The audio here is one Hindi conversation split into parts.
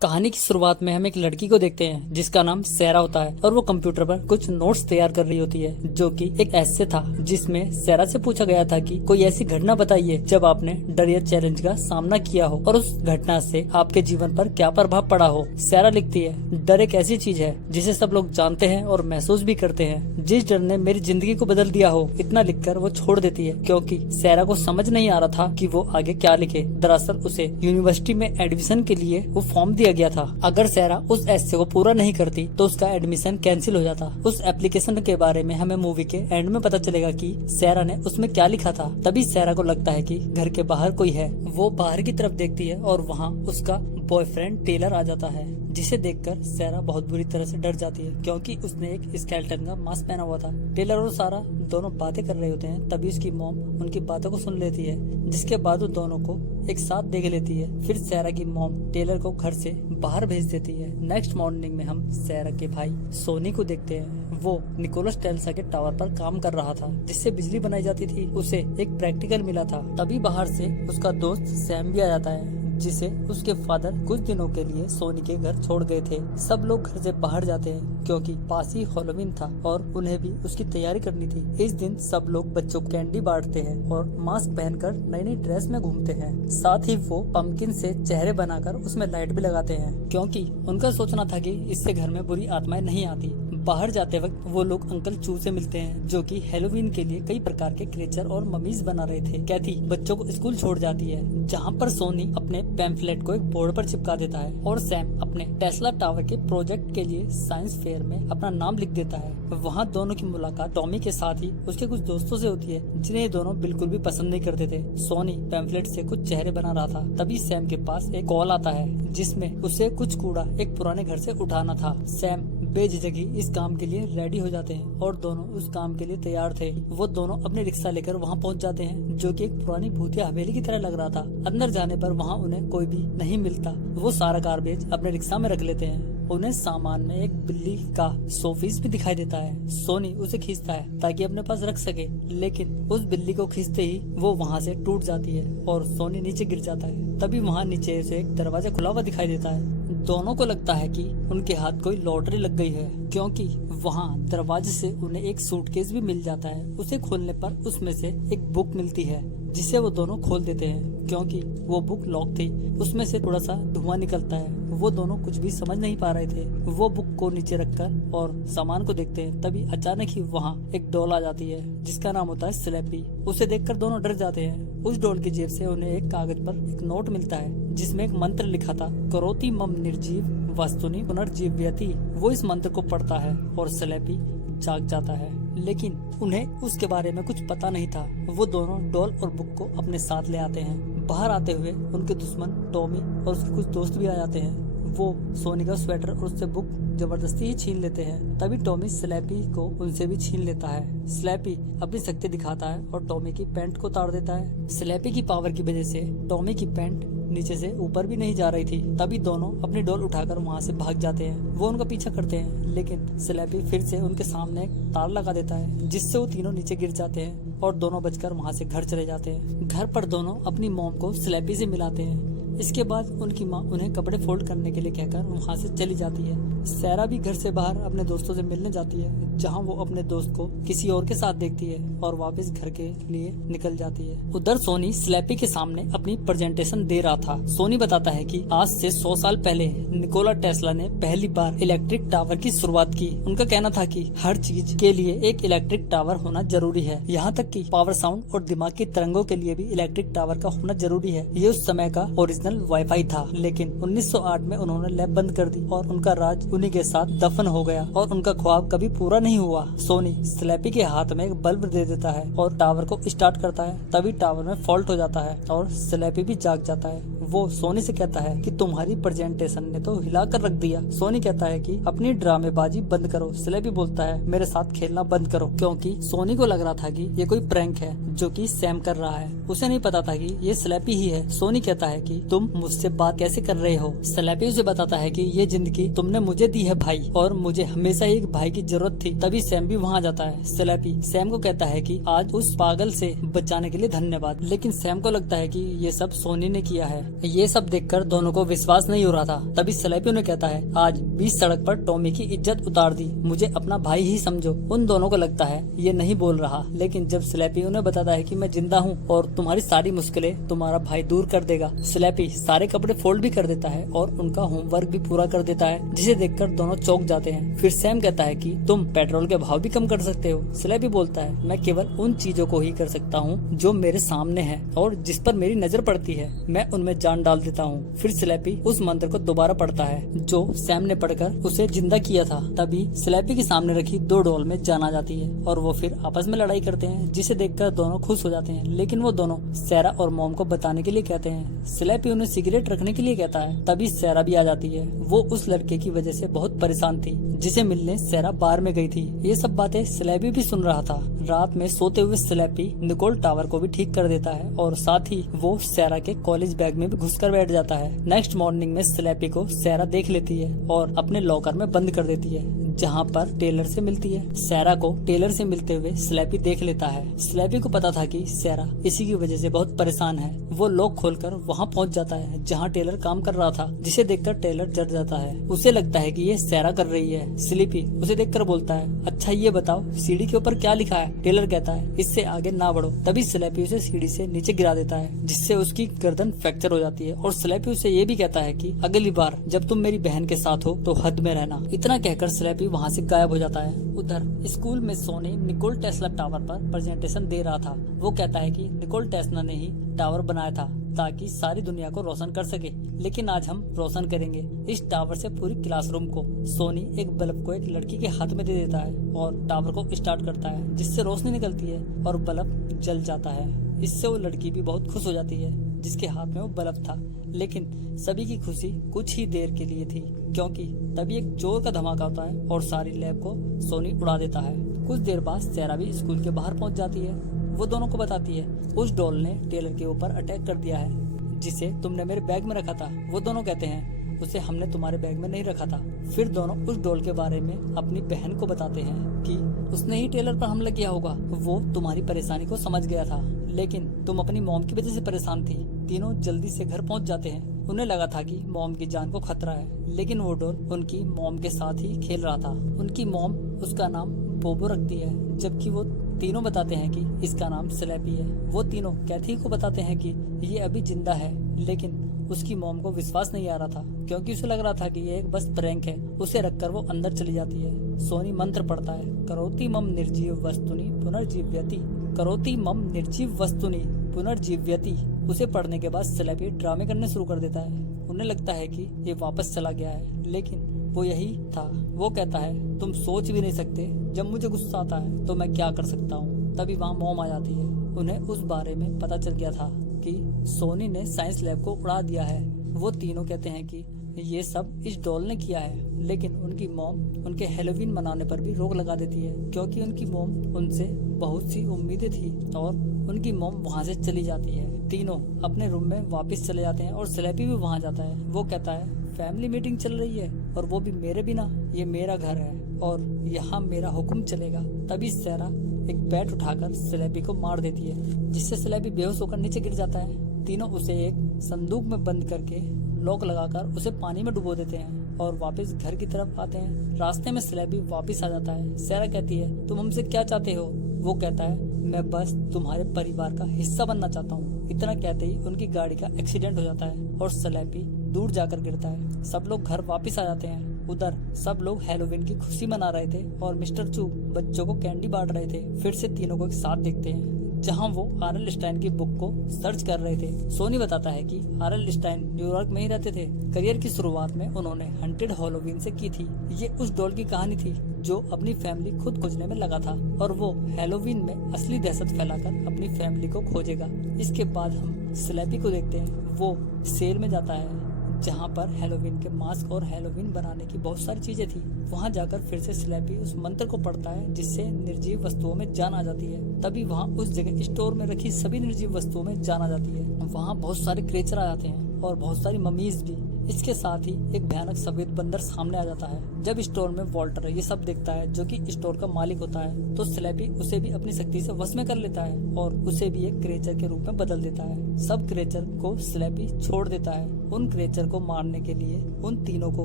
कहानी की शुरुआत में हम एक लड़की को देखते हैं जिसका नाम सैरा होता है और वो कंप्यूटर पर कुछ नोट्स तैयार कर रही होती है जो कि एक ऐसे था जिसमें सैरा से पूछा गया था कि कोई ऐसी घटना बताइए जब आपने डर या चैलेंज का सामना किया हो और उस घटना से आपके जीवन पर क्या प्रभाव पड़ा हो। सैरा लिखती है, डर एक ऐसी चीज है जिसे सब लोग जानते हैं और महसूस भी करते हैं। जिस डर ने मेरी जिंदगी को बदल दिया हो। इतना लिखकर वो छोड़ देती है क्योंकि सैरा को समझ नहीं आ रहा था कि वो आगे क्या लिखे। दरअसल उसे यूनिवर्सिटी में एडमिशन के लिए वो फॉर्म दिया गया था। अगर सैरा उस एस्से को पूरा नहीं करती तो उसका एडमिशन कैंसिल हो जाता। उस एप्लीकेशन के बारे में हमें मूवी के एंड में पता चलेगा कि सैरा ने उसमें क्या लिखा था। तभी सैरा को लगता है कि घर के बाहर कोई है। वो बाहर की तरफ देखती है और वहाँ उसका बॉयफ्रेंड टेलर आ जाता है, जिसे देखकर सैरा बहुत बुरी तरह से डर जाती है क्योंकि उसने एक स्केलेटन का मास्क पहना हुआ था। टेलर और सारा दोनों बातें कर रहे होते हैं। तभी उसकी मॉम उनकी बातों को सुन लेती है, जिसके बाद वो दोनों को एक साथ देख लेती है। फिर सैरा की मॉम टेलर को घर से बाहर भेज देती है। नेक्स्ट मॉर्निंग में हम सैरा के भाई सोनी को देखते हैं। वो निकोलस टेस्ला के टावर पर काम कर रहा था जिससे बिजली बनाई जाती थी। उसे एक प्रैक्टिकल मिला था। तभी बाहर से उसका दोस्त सैम भी आ जाता है, जिसे उसके फादर कुछ दिनों के लिए सोनी के घर छोड़ गए थे। सब लोग घर से बाहर जाते हैं क्योंकि पास ही हैलोवीन था और उन्हें भी उसकी तैयारी करनी थी। इस दिन सब लोग बच्चों को कैंडी बांटते हैं और मास्क पहनकर नई नई ड्रेस में घूमते हैं। साथ ही वो पंपकिन से चेहरे बनाकर उसमें लाइट भी लगाते हैं क्योंकि उनका सोचना था कि इससे घर में बुरी आत्माएं नहीं आती। बाहर जाते वक्त वो लोग अंकल चू से मिलते हैं जो कि हैलोवीन के लिए कई प्रकार के क्रिएचर और ममीज बना रहे थे। कैथी बच्चों को स्कूल छोड़ जाती है, जहाँ पर सोनी अपने पैम्फलेट को एक बोर्ड पर चिपका देता है और सैम अपने टेस्ला टावर के प्रोजेक्ट के लिए साइंस फेयर में अपना नाम लिख देता है। वहाँ दोनों की मुलाकात टॉमी के साथ ही उसके कुछ दोस्तों से होती है, जिन्हें ये दोनों बिल्कुल भी पसंद नहीं करते थे। सोनी पैम्फलेट से कुछ चेहरे बना रहा था। तभी सैम के पास एक कॉल आता है जिसमें उसे कुछ कूड़ा एक पुराने घर से उठाना था। सैम बेझिझक ही इस काम के लिए रेडी हो जाते हैं और दोनों उस काम के लिए तैयार थे। वो दोनों अपने रिक्शा लेकर वहाँ पहुँच जाते हैं जो कि एक पुरानी भूतिया हवेली की तरह लग रहा था। अंदर जाने पर वहाँ उन्हें कोई भी नहीं मिलता। वो सारा गार्बेज अपने रिक्शा में रख लेते हैं। उन्हें सामान में एक बिल्ली का शोपीस भी दिखाई देता है। सोनी उसे खींचता है ताकि अपने पास रख सके, लेकिन उस बिल्ली को खींचते ही वो वहाँ से टूट जाती है और सोनी नीचे गिर जाता है। तभी वहाँ नीचे से एक दरवाजा खुला हुआ दिखाई देता है। दोनों को लगता है कि उनके हाथ कोई लॉटरी लग गई है क्योंकि वहाँ दरवाजे से उन्हें एक सूटकेस भी मिल जाता है। उसे खोलने पर उसमें से एक बुक मिलती है जिसे वो दोनों खोल देते हैं क्योंकि वो बुक लॉक थी। उसमें से थोड़ा सा धुआं निकलता है। वो दोनों कुछ भी समझ नहीं पा रहे थे। वो बुक को नीचे रखकर और सामान को देखते हैं। तभी अचानक ही वहाँ एक डॉल आ जाती है जिसका नाम होता है स्लैपी। उसे देखकर दोनों डर जाते हैं। उस डॉल की जेब से उन्हें एक कागज पर एक नोट मिलता है जिसमें एक मंत्र लिखा था, करोति मम निर्जीव वस्तुनि पुनर्जीव्यति। वो इस मंत्र को पढ़ता है और स्लैपी जाग जाता है, लेकिन उन्हें उसके बारे में कुछ पता नहीं था। वो दोनों डॉल और बुक को अपने साथ ले आते हैं। बाहर आते हुए उनके दुश्मन टॉमी और उसके कुछ दोस्त भी आ जाते हैं। वो सोनी का स्वेटर और उससे बुक जबरदस्ती ही छीन लेते हैं। तभी टॉमी स्लैपी को उनसे भी छीन लेता है। स्लैपी अपनी शक्ति दिखाता है और टॉमी की पैंट को उतार देता है। स्लैपी की पावर की वजह से टॉमी की पैंट नीचे से ऊपर भी नहीं जा रही थी। तभी दोनों अपनी डॉल उठाकर वहाँ से भाग जाते हैं। वो उनका पीछा करते हैं, लेकिन स्लैपी फिर से उनके सामने एक तार लगा देता है जिससे वो तीनों नीचे गिर जाते हैं और दोनों बचकर वहाँ से घर चले जाते हैं। घर पर दोनों अपनी मॉम को स्लैपी से मिलाते हैं। इसके बाद उनकी माँ उन्हें कपड़े फोल्ड करने के लिए कहकर वहाँ से चली जाती है। सैरा भी घर से बाहर अपने दोस्तों से मिलने जाती है, जहाँ वो अपने दोस्त को किसी और के साथ देखती है और वापस घर के लिए निकल जाती है। उधर सोनी स्लैपी के सामने अपनी प्रेजेंटेशन दे रहा था। सोनी बताता है कि आज से 100 साल पहले निकोला टेस्ला ने पहली बार इलेक्ट्रिक टावर की शुरुआत की। उनका कहना था कि हर चीज के लिए एक इलेक्ट्रिक टावर होना जरूरी है, यहाँ तक कि पावर साउंड और दिमाग की तरंगों के लिए भी इलेक्ट्रिक टावर का होना जरूरी है। ये उस समय का ओरिजिनल वाईफाई था, लेकिन 1908 में उन्होंने लैब बंद कर दी और उनका राज उन्हीं के साथ दफन हो गया और उनका ख्वाब कभी पूरा नहीं हुआ। सोनी स्लैपी के हाथ में एक बल्ब दे देता है और टावर को स्टार्ट करता है। तभी टावर में फॉल्ट हो जाता है और स्लैपी भी जाग जाता है। वो सोनी से कहता है कि तुम्हारी प्रेजेंटेशन ने तो हिला कर रख दिया। सोनी कहता है कि अपनी ड्रामेबाजी बंद करो। स्लैपी बोलता है मेरे साथ खेलना बंद करो, क्योंकि सोनी को लग रहा था कि ये कोई प्रैंक है जो कि सैम कर रहा है। उसे नहीं पता था कि ये स्लैपी ही है। सोनी कहता है कि तुम मुझसे बात कैसे कर रहे हो। स्लैपी उसे बताता है कि ये जिंदगी तुमने मुझे दी है भाई, और मुझे हमेशा एक भाई की जरूरत थी। तभी सैम भी वहाँ जाता है। स्लैपी सैम को कहता है कि आज उस पागल से बचाने के लिए धन्यवाद, लेकिन सैम को लगता है कि ये सब सोनी ने किया है। ये सब देखकर दोनों को विश्वास नहीं हो रहा था। तभी स्लैपी उन्हें कहता है, आज बीच सड़क पर टॉमी की इज्जत उतार दी, मुझे अपना भाई ही समझो। उन दोनों को लगता है ये नहीं बोल रहा, लेकिन जब स्लैपी उन्हें बताता है कि मैं जिंदा हूँ और तुम्हारी सारी मुश्किलें तुम्हारा भाई दूर कर देगा, स्लैपी सारे कपड़े फोल्ड भी कर देता है और उनका होमवर्क भी पूरा कर देता है, जिसे देखकर दोनों चौंक जाते हैं। फिर सैम कहता है कि तुम पेट्रोल के भाव भी कम कर सकते हो। स्लैपी बोलता है, मैं केवल उन चीजों को ही कर सकता हूँ जो मेरे सामने है और जिस पर मेरी नजर पड़ती है, मैं उनमें जान डाल देता हूँ। फिर स्लैपी उस मंत्र को दोबारा पढ़ता है जो सैम ने पढ़कर उसे जिंदा किया था। तभी स्लैपी के सामने रखी 2 डॉल में जान आ जाती है और वो फिर आपस में लड़ाई करते हैं, जिसे देखकर दोनों खुश हो जाते हैं। लेकिन वो दोनों सैरा और मॉम को बताने के लिए कहते हैं। स्लैपी उन्हें सिगरेट रखने के लिए कहता है। तभी सैरा भी आ जाती है। वो उस लड़के की वजह से बहुत परेशान थी जिसे मिलने सैरा बार में गई थी। ये सब बातें स्लैपी भी सुन रहा था। रात में सोते हुए स्लैपी निकोल टावर को भी ठीक कर देता है और साथ ही वो सैरा के कॉलेज बैग में भी घुसकर बैठ जाता है। नेक्स्ट मॉर्निंग में स्लैपी को सैरा देख लेती है और अपने लॉकर में बंद कर देती है, जहाँ पर टेलर से मिलती है। सैरा को टेलर से मिलते हुए स्लैपी देख लेता है। स्लैपी को पता था कि सैरा इसी की वजह से बहुत परेशान है। वो लॉक खोलकर वहाँ पहुँच जाता है जहाँ टेलर काम कर रहा था, जिसे देखकर टेलर डर जाता है। उसे लगता है कि ये सैरा कर रही है। स्लीपी उसे देखकर बोलता है, अच्छा ये बताओ सीढ़ी के ऊपर क्या लिखा है? टेलर कहता है, इससे आगे ना बढ़ो। तभी स्लैपी उसे सीढ़ी से नीचे गिरा देता है, जिससे उसकी गर्दन फ्रैक्चर हो जाती है। और स्लैपी उसे ये भी कहता है कि अगली बार जब तुम मेरी बहन के साथ हो तो हद में रहना। इतना कहकर स्लैपी वहाँ से गायब हो जाता है। उधर स्कूल में सोनी निकोल टेस्ला टावर पर प्रेजेंटेशन दे रहा था। वो कहता है कि निकोल टेस्ला ने ही टावर बनाया था ताकि सारी दुनिया को रोशन कर सके, लेकिन आज हम रोशन करेंगे इस टावर से पूरी क्लासरूम को। सोनी एक बल्ब को एक लड़की के हाथ में दे देता है और टावर को स्टार्ट करता है, जिससे रोशनी निकलती है और बल्ब जल जाता है। इससे वो लड़की भी बहुत खुश हो जाती है जिसके हाथ में वो बल्ब था। लेकिन सभी की खुशी कुछ ही देर के लिए थी, क्योंकि तभी एक जोर का धमाका होता है और सारी लैब को सोनी उड़ा देता है। कुछ देर बाद सैरा भी स्कूल के बाहर पहुंच जाती है। वो दोनों को बताती है उस डॉल ने टेलर के ऊपर अटैक कर दिया है जिसे तुमने मेरे बैग में रखा था। वो दोनों कहते हैं, उसे हमने तुम्हारे बैग में नहीं रखा था। फिर दोनों उस डॉल के बारे में अपनी बहन को बताते हैं कि उसने ही टेलर पर हमला किया होगा। वो तुम्हारी परेशानी को समझ गया था, लेकिन तुम अपनी मॉम की वजह से परेशान थी। तीनों जल्दी से घर पहुंच जाते हैं। उन्हें लगा था कि मॉम की जान को खतरा है, लेकिन वो डॉल उनकी मॉम के साथ ही खेल रहा था। उनकी मॉम उसका नाम बोबो रखती है, जबकि वो तीनों बताते हैं कि इसका नाम स्लैपी है। वो तीनों कैथी को बताते हैं कि ये अभी जिंदा है, लेकिन उसकी मॉम को विश्वास नहीं आ रहा था, क्योंकि उसे लग रहा था कि ये एक बस प्रैंक है। उसे रखकर वो अंदर चली जाती है। सोनी मंत्र पढ़ता है, करोति मम निर्जीव वस्तुनि पुनर्जीव्यति, करोति मम निर्जीव वस्तुनि पुनर्जीव्यति। उसे पढ़ने के बाद स्लैपी ड्रामे करने शुरू कर देता है। उन्हें लगता है कि ये वापस चला गया है, लेकिन वो यही था। वो कहता है, तुम सोच भी नहीं सकते जब मुझे गुस्सा आता है तो मैं क्या कर सकता हूँ। तभी वहाँ मॉम आ जाती है। उन्हें उस बारे में पता चल गया था कि सोनी ने साइंस लैब को उड़ा दिया है। वो तीनों कहते हैं कि ये सब इस डॉल ने किया है, लेकिन उनकी मॉम उनके हैलोवीन मनाने पर भी रोक लगा देती है, क्योंकि उनकी मॉम उनसे बहुत सी उम्मीदें थी और उनकी मॉम वहाँ से चली जाती है। तीनों अपने रूम में वापस चले जाते हैं और स्लैपी भी वहाँ जाता है। वो कहता है, फैमिली मीटिंग चल रही है और वो भी मेरे बिना। ये मेरा घर है और यहाँ मेरा हुक्म चलेगा। तभी सैरा एक बैट उठाकर स्लैपी को मार देती है, जिससे स्लैपी बेहोश होकर नीचे गिर जाता है। तीनों उसे एक संदूक में बंद करके लॉक लगाकर उसे पानी में डुबो देते हैं और वापस घर की तरफ आते हैं। रास्ते में स्लैपी वापस आ जाता है। सैरा कहती है, तुम हमसे क्या चाहते हो? वो कहता है, मैं बस तुम्हारे परिवार का हिस्सा बनना चाहता हूँ। इतना कहते ही उनकी गाड़ी का एक्सीडेंट हो जाता है और स्लैपी दूर जाकर गिरता है। सब लोग घर वापस आ जाते हैं। उधर सब लोग हैलोवीन की खुशी मना रहे थे और मिस्टर चू बच्चों को कैंडी बांट रहे थे। फिर से तीनों को एक साथ देखते हैं जहां वो आरएल स्टाइन की बुक को सर्च कर रहे थे। सोनी बताता है कि आरएल स्टाइन न्यूयॉर्क में ही रहते थे। करियर की शुरुआत में उन्होंने हंटेड हैलोवीन से की थी। ये उस डॉल की कहानी थी जो अपनी फैमिली खुद खोजने में लगा था और वो हैलोवीन में असली दहशत फैलाकर अपनी फैमिली को खोजेगा। इसके बाद हम स्लैपी को देखते हैं। वो सेल में जाता है जहाँ पर हैलोवीन के मास्क और हैलोवीन बनाने की बहुत सारी चीजें थी। वहाँ जाकर फिर से स्लैपी उस मंत्र को पढ़ता है जिससे निर्जीव वस्तुओं में जान आ जाती है। तभी वहाँ उस जगह स्टोर में रखी सभी निर्जीव वस्तुओं में जान आ जाती है। वहाँ बहुत सारे क्रेचर आ जाते हैं और बहुत सारी ममीज भी। इसके साथ ही एक भयानक सफेद बंदर सामने आ जाता है। जब स्टोर में वॉल्टर ये सब देखता है, जो कि स्टोर का मालिक होता है, तो स्लैपी उसे भी अपनी शक्ति से वश में कर लेता है और उसे भी एक क्रिएचर के रूप में बदल देता है। सब क्रिएचर को स्लैपी छोड़ देता है। उन क्रिएचर को मारने के लिए उन तीनों को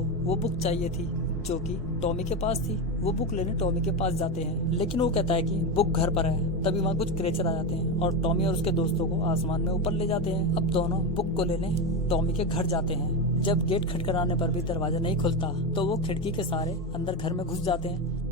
वो बुक चाहिए थी जो कि टॉमी के पास थी। वो बुक लेने टॉमी के पास जाते हैं, लेकिन वो कहता है कि बुक घर पर है। तभी वहाँ कुछ क्रिएचर आ जाते हैं और टॉमी और उसके दोस्तों को आसमान में ऊपर ले जाते हैं। अब दोनों बुक को लेने टॉमी के घर जाते हैं। जब गेट खटखटाने पर भी दरवाजा नहीं खुलता तो वो खिड़की के सहारे अंदर घर में घुस जाते हैं।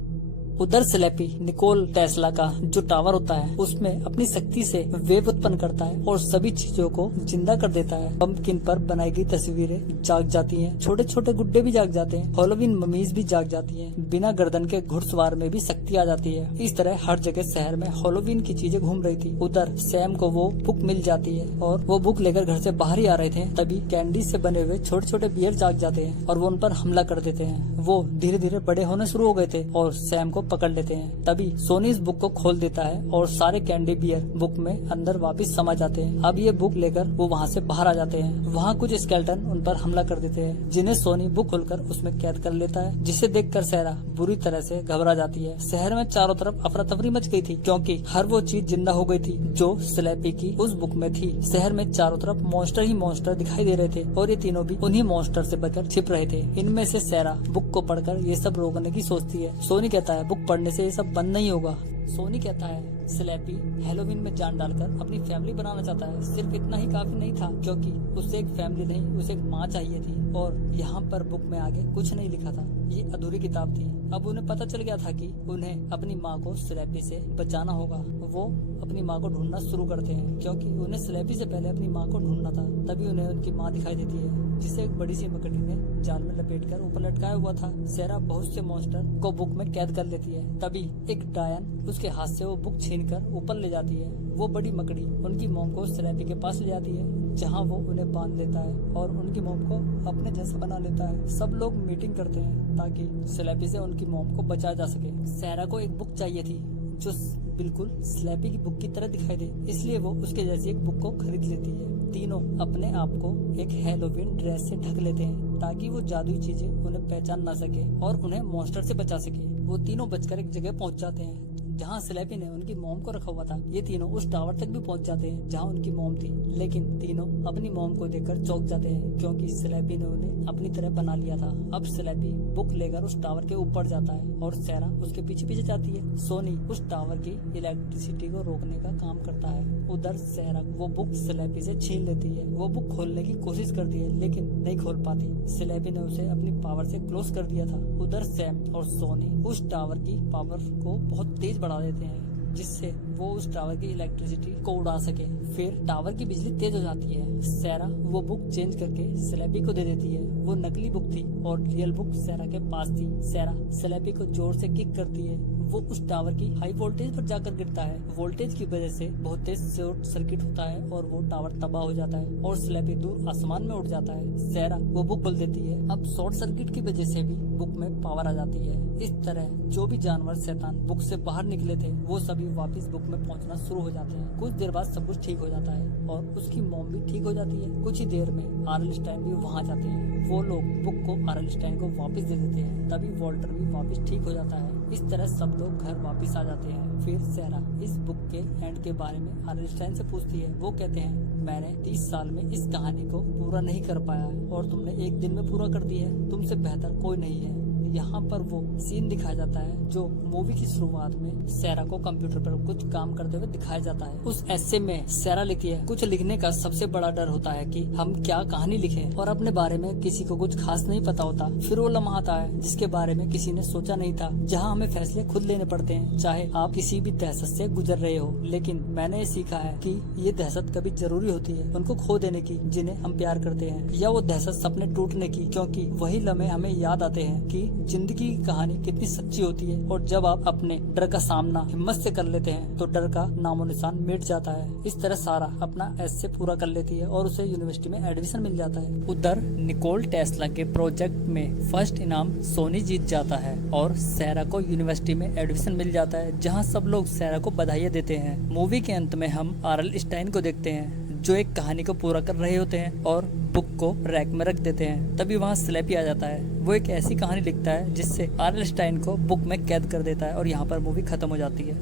उधर स्लैपी निकोल टेस्ला का जो टावर होता है उसमें अपनी शक्ति से वेव उत्पन्न करता है और सभी चीजों को जिंदा कर देता है। पंपकिन पर बनाई गई तस्वीरें जाग जाती हैं, छोटे छोटे गुड्डे भी जाग जाते हैं, हैलोवीन ममीज भी जाग जाती हैं, बिना गर्दन के घुड़सवार में भी शक्ति आ जाती है। इस तरह हर जगह शहर में हैलोवीन की चीजें घूम रही थी। उधर सैम को वो बुक मिल जाती है और वो बुक लेकर घर से बाहर ही आ रहे थे, तभी कैंडी से बने हुए छोटे छोटे बियर जाग जाते हैं और वो उन पर हमला कर देते हैं। वो धीरे धीरे बड़े होने शुरू हो गए थे और सैम को पकड़ लेते हैं। तभी सोनी इस बुक को खोल देता है और सारे कैंडी बियर बुक में अंदर वापस समा जाते हैं। अब ये बुक लेकर वो वहाँ से बाहर आ जाते हैं। वहाँ कुछ स्केलेटन उन पर हमला कर देते हैं, जिन्हें सोनी बुक खोलकर उसमें कैद कर लेता है, जिसे देखकर सैरा बुरी तरह से घबरा जाती है। शहर में चारों तरफ अफरा तफरी मच गई थी क्योंकि हर वो चीज जिंदा हो गई थी जो स्लैपी की उस बुक में थी। शहर में चारों तरफ मॉन्स्टर ही मॉन्स्टर दिखाई दे रहे थे और ये तीनों भी उन्हीं मॉन्स्टर से बचकर छिप रहे थे। इनमें से सैरा बुक को पढ़कर ये सब रोकने की सोचती है। सोनी कहता है बुक पढ़ने से ये सब बंद नहीं होगा। सोनी कहता है स्लैपी हैलोवीन में जान डालकर अपनी फैमिली बनाना चाहता है। सिर्फ इतना ही काफी नहीं था क्योंकि उसे एक फैमिली नहीं, उसे एक माँ चाहिए थी और यहाँ पर बुक में आगे कुछ नहीं लिखा था। ये अधूरी किताब थी। अब उन्हें पता चल गया था कि उन्हें अपनी माँ को स्लैपी से बचाना होगा। वो अपनी माँ को ढूंढना शुरू करते हैं क्योंकि उन्हें स्लैपी से पहले अपनी माँ को ढूंढना था। तभी उन्हें उनकी माँ दिखाई देती है, जिसे एक बड़ी सी मकड़ी ने जाल में लपेटकर ऊपर लटकाया हुआ था। सैरा बहुत से मॉन्स्टर को बुक में कैद कर लेती है। तभी एक डायन उसके हाथ से वो बुक छीनकर ऊपर ले जाती है। वो बड़ी मकड़ी उनकी मॉम को स्लैपी के पास ले जाती है, जहाँ वो उन्हें बांध लेता है और उनकी मॉम को अपने जैसा बना लेता है। सब लोग मीटिंग करते हैं ताकि स्लैपी से उनकी मॉम को बचाया जा सके। सैरा को एक बुक चाहिए थी जो बिल्कुल स्लैपी की बुक की तरह दिखाई दे, इसलिए वो उसके जैसी एक बुक को खरीद लेती है। तीनों अपने आप को एक हैलोवीन ड्रेस से ढक लेते हैं ताकि वो जादुई चीजें उन्हें पहचान ना सके और उन्हें मॉन्स्टर से बचा सके। वो तीनों बचकर एक जगह पहुंच जाते हैं जहाँ स्लैपी ने उनकी मॉम को रखा हुआ था। ये तीनों उस टावर तक भी पहुंच जाते हैं जहाँ उनकी मॉम थी, लेकिन तीनों अपनी मॉम को देखकर चौंक जाते हैं क्योंकि स्लैपी ने उन्हें अपनी तरह बना लिया था। अब स्लैपी बुक लेकर उस टावर के ऊपर जाता है और सैरा उसके पीछे पीछे जाती है। सोनी उस टावर की इलेक्ट्रिसिटी को रोकने का काम करता है। उधर सैरा वो बुक स्लैपी से छीन लेती है। वो बुक खोलने की कोशिश करती है लेकिन नहीं खोल पाती। स्लैपी ने उसे अपनी पावर से क्लोज कर दिया था। उधर सैम और सोनी उस टावर की पावर को बहुत तेज बढ़ा देते हैं जिससे वो उस टावर की इलेक्ट्रिसिटी को उड़ा सके। फिर टावर की बिजली तेज हो जाती है। सैरा वो बुक चेंज करके स्लैपी को दे देती है। वो नकली बुक थी और रियल बुक सैरा के पास थी। सैरा स्लैपी को जोर से किक करती है। वो उस टावर की हाई वोल्टेज पर जाकर गिरता है। वोल्टेज की वजह से बहुत तेज शॉर्ट सर्किट होता है और वो टावर तबाह हो जाता है और स्लैपी दूर आसमान में उड़ जाता है। सैरा वो बुक खोल देती है। अब शॉर्ट सर्किट की वजह से भी बुक में पावर आ जाती है। इस तरह जो भी जानवर शैतान बुक से बाहर निकले थे वो सभी वापस बुक में पहुंचना शुरू हो जाते हैं। कुछ देर बाद सब कुछ ठीक हो जाता है और उसकी मॉम भी ठीक हो जाती है। कुछ ही देर में आर्लस्टाइन भी वहाँ जाते हैं। वो लोग बुक को आर्लस्टाइन को वापस दे देते हैं। तभी वॉल्टर भी वापस ठीक हो जाता है। इस तरह सब लोग घर वापस आ जाते हैं। फिर सैरा इस बुक के एंड के बारे में आर्लस्टाइन से पूछती है। वो कहते हैं मैंने 30 साल में इस कहानी को पूरा नहीं कर पाया है और तुमने एक दिन में पूरा कर दिया है। तुमसे बेहतर कोई नहीं है। यहाँ पर वो सीन दिखाया जाता है जो मूवी की शुरुआत में सैरा को कंप्यूटर पर कुछ काम करते हुए दिखाया जाता है। उस ऐसे में सैरा लिखती है, कुछ लिखने का सबसे बड़ा डर होता है कि हम क्या कहानी लिखें और अपने बारे में किसी को कुछ खास नहीं पता होता। फिर वो लम्हा आता है जिसके बारे में किसी ने सोचा नहीं था, जहाँ हमें फैसले खुद लेने पड़ते हैं, चाहे आप किसी भी दहशत से गुजर रहे हो। लेकिन मैंने ये सीखा है कि ये दहशत कभी जरूरी होती है उनको खो देने की जिन्हें हम प्यार करते हैं, या वो दहशत सपने टूटने की, क्योंकि वही लम्हे हमें याद आते हैं कि जिंदगी की कहानी कितनी सच्ची होती है। और जब आप अपने डर का सामना हिम्मत से कर लेते हैं तो डर का नामो निशान मिट जाता है। इस तरह सारा अपना ऐसे पूरा कर लेती है और उसे यूनिवर्सिटी में एडमिशन मिल जाता है। उधर निकोल टेस्ला के प्रोजेक्ट में फर्स्ट इनाम सोनी जीत जाता है और सैरा को यूनिवर्सिटी में एडमिशन मिल जाता है, जहाँ सब लोग सैरा को बधाइयाँ देते हैं। मूवी के अंत में हम आर्लस्टाइन को देखते हैं जो एक कहानी को पूरा कर रहे होते हैं और बुक को रैक में रख देते हैं। तभी वहाँ स्लैपी आ जाता है। वो एक ऐसी कहानी लिखता है जिससे आर.एल. स्टाइन को बुक में कैद कर देता है और यहाँ पर मूवी खत्म हो जाती है।